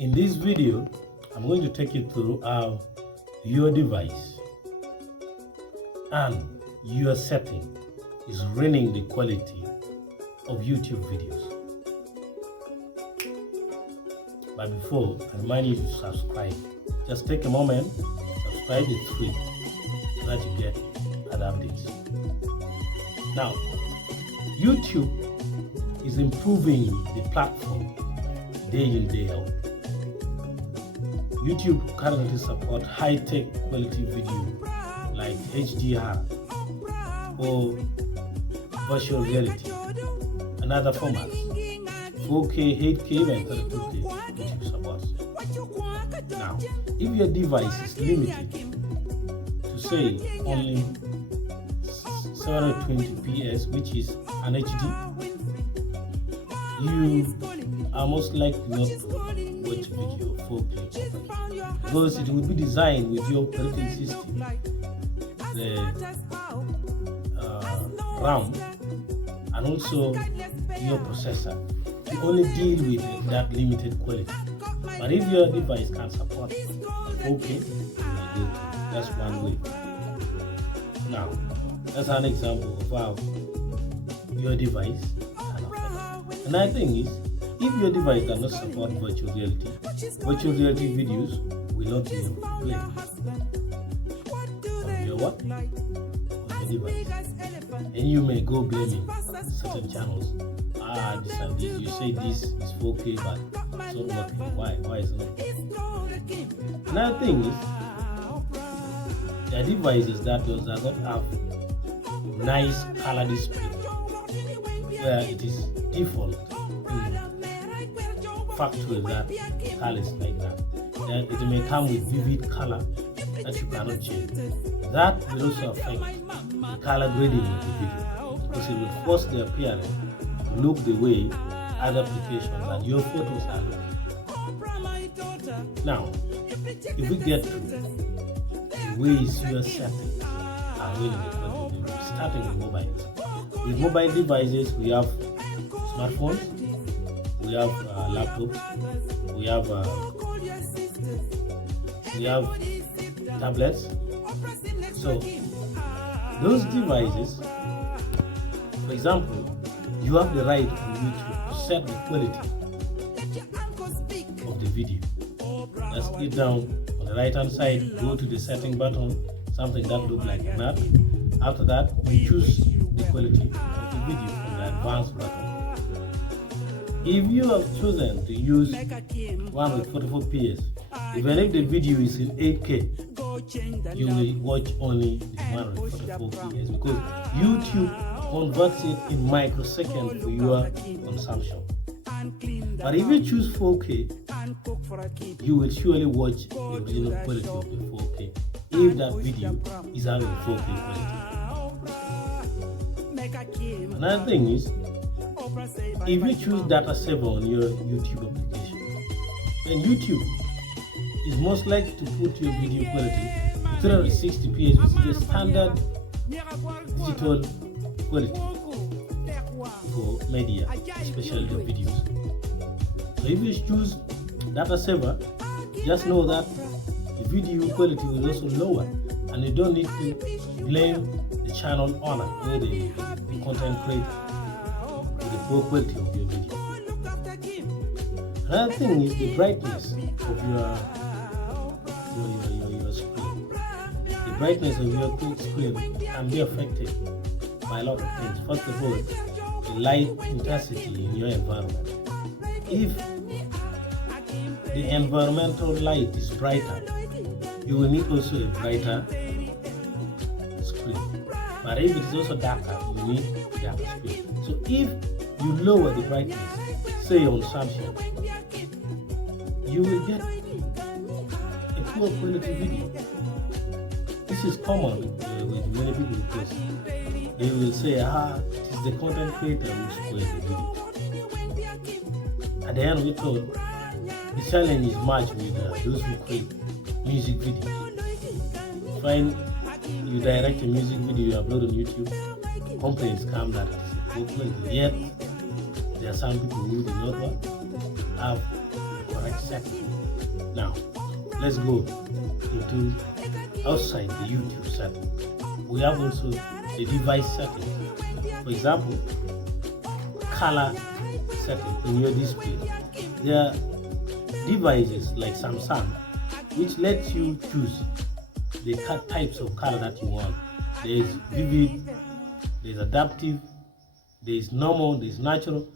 In this video, I'm going to take you through how your device and your setting is ruining the quality of YouTube videos. But before, I remind you to subscribe. Just take a moment, subscribe, it's free, so that you get other updates. Now, YouTube is improving the platform day in, day out. YouTube currently supports high-tech quality video like HDR or virtual reality and other formats. 4K, 8K, and 32K YouTube supports. Now, if your device is limited to say only 720p, which is an HD, you are most likely not to watch video 4K because it will be designed with your operating system, the RAM, and also your processor to only deal with that limited quality. But if your device can support 4K, that's one way. Now, that's an example of how your device can affect. Another thing is, if your device does not support virtual reality videos will not be able to play on your what? On your device. And you may go blaming certain channels. This and this. You say this is 4K, but it's not working. Why? Why is it not working? Another thing is, there are devices that does not have nice color display, where it is default factory that the color is like that. Then it may come with vivid color that you cannot change. That will also affect the color grading of the video because it will force the appearance to look the way other applications and your photos are looking. Now, if we get to the ways your settings are really the quality, starting with mobiles. With mobile devices, we have smartphones, we have laptops, we have tablets. So those devices, for example, you have the right on YouTube to set the quality of the video. Let's get down on the right hand side, go to the setting button, something that looks like a map. After that, you choose the quality of the video from the advanced button. If you have chosen to use one with 44p, even if the video is in 8K, you will watch only the one with 44p because YouTube converts it in microseconds for your consumption. But if you choose 4K, you will surely watch the original quality of the 4K if that video is having 4K quality. Another thing is, if you choose data saver on your YouTube application, then YouTube is most likely to put your video quality to 360p, which is the standard digital quality for media, especially the videos. So if you choose data saver, just know that the video quality will also lower, and you don't need to blame the channel owner or the content creator for the poor quality of your video. Another thing is the brightness of your screen. The brightness of your screen can be affected by a lot of things. First of all, the light intensity in your environment. If the environmental light is brighter, you will need also a brighter screen. But if it is also darker, you need a darker screen. So if you lower the brightness, say on Samsung, you will get a poor quality video. This is common with many people because they will say, it is the content creator who spoils the video. At the end, we thought the challenge is matched with those who create music videos. Find you direct a music video you upload on YouTube, complaints come that it is a poor quality. Yet there are some people who do not have correct setting. Now, let's go into outside the YouTube setting. We have also the device setting. For example, color setting in your display. There are devices like Samsung which lets you choose the types of color that you want. There is vivid, there is adaptive, there is normal, there is natural.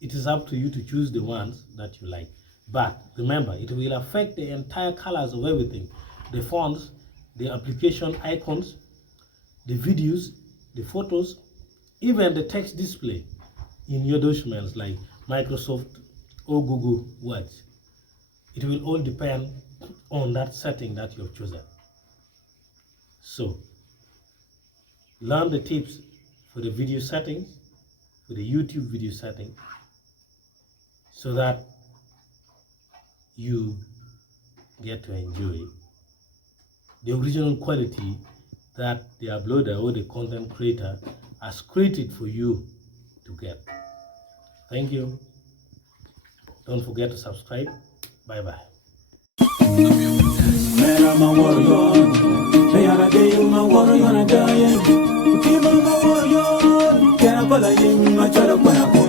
It is up to you to choose the ones that you like. But remember, it will affect the entire colors of everything. The fonts, the application icons, the videos, the photos, even the text display in your documents like Microsoft or Google Words. It will all depend on that setting that you have chosen. So, learn the tips for the video settings, for the YouTube video setting, so that you get to enjoy the original quality that the uploader or the content creator has created for you to get. Thank you. Don't forget to subscribe. Bye-bye. Warrior,